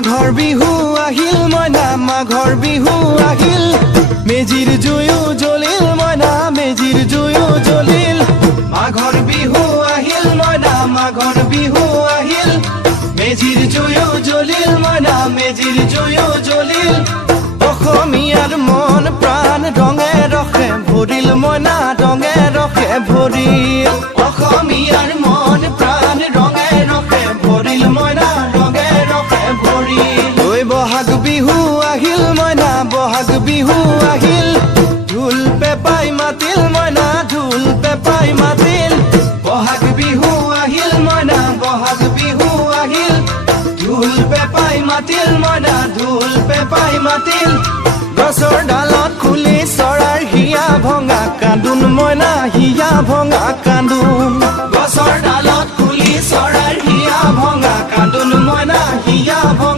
মাঘৰ বিহু আহিল মইনা মাঘৰ বিহু আহিল মেজিৰ জুয়ো জ্বলিল মইনা মেজিৰ জুয়ো জ্বলিল মাঘৰ বিহু আহিল মইনা মাঘৰ বিহু আহিল মেজিৰ জুয়ো জ্বলিল মইনা মেজিৰ জুয়ো জ্বলিল অসমীয়াৰ মন প্ৰাণ ৰঙে ৰখে ভৰিল মইনা ৰঙে ৰখে ভৰিল অসমীয়াৰ মন প্ৰাণ ৰঙে ৰখে ভৰিল মইনা ৰঙে ৰখে ভৰিল ঐ বহাগ বিহু আহিল মইনা বহাগ বিহু আহিল ঢোল পেপাই মাতিল মইনা ঢোল পেপাই মাতিল বহাগ বিহু আহিল মইনা বহাগ বিহু আহিল ঢোল পেপাই মাতিল মইনা ঢোল পেপাই মাতিল গছৰ ডালত খুলি চৰাৰ হিয়া ভঙা কান্দোন মইনা হিয়া ভঙা কান্দোন গছৰ ডালত খুলি চৰাৰ হিয়া ভঙা কান্দোন মইনা হিয়া ভঙা